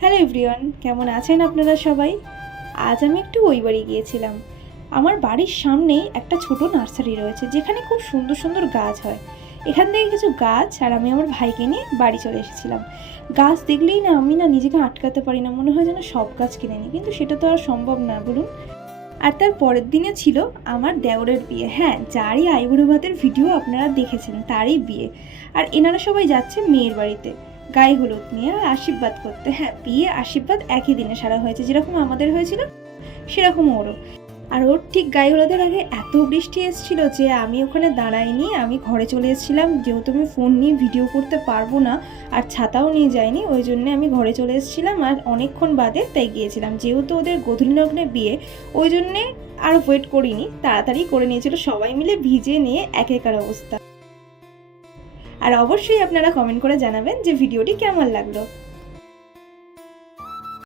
Hello everyone, কেমন আছেন আপনারা সবাই? আজ আমি একটু ওই বাড়ি গিয়েছিলাম। আমার বাড়ির সামনেই একটা ছোট নার্সারি রয়েছে, যেখানে খুব সুন্দর সুন্দর গাছ হয়। এখান থেকে কিছু গাছ আর আমি আমার ভাইকে নিয়ে বাড়ি চলে এসেছিলাম। গাছ দেখলেই না আমি না নিজেকে আটকাতে পারি না, মনে হয় যেন সব গাছ কিনে নিই, কিন্তু সেটা তো আর সম্ভব না, বলুন। আর তার পরের দিনে ছিল আমার দেওরের বিয়ে। হ্যাঁ যারই আইবুড়ো ভাতের ভিডিও আপনারা দেখেছেন, তারই বিয়ে। আর এনারা সবাই যাচ্ছে মেয়ের বাড়িতে। গায়ে হলুদ নিয়ে আশীর্বাদ করতে। হ্যাঁ বিয়ে, আশীর্বাদ একই দিনে সারা হয়েছে, যেরকম আমাদের হয়েছিল সেরকম ওরও। আর ওর ঠিক গায়ে হলুদের আগে এত বৃষ্টি এসেছিল যে আমি ওখানে দাঁড়াইনি, আমি ঘরে চলে এসেছিলাম, যেহেতু আমি ফোন নিয়ে ভিডিও করতে পারব না, আর ছাতাও নিয়ে যাইনি, ওই জন্য আমি ঘরে চলে এসেছিলাম, আর অনেকক্ষণ বাদে তাই গিয়েছিলাম। যেহেতু ওদের গধূলি লগ্নে বিয়ে, ওই জন্যে আর ওয়েট করিনি, তাড়াতাড়ি করে নিয়েছিল, সবাই মিলে ভিজে নিয়ে এক একার অবস্থা। আর অবশ্যই আপনারা কমেন্ট করে জানাবেন যে ভিডিওটি কেমন লাগল।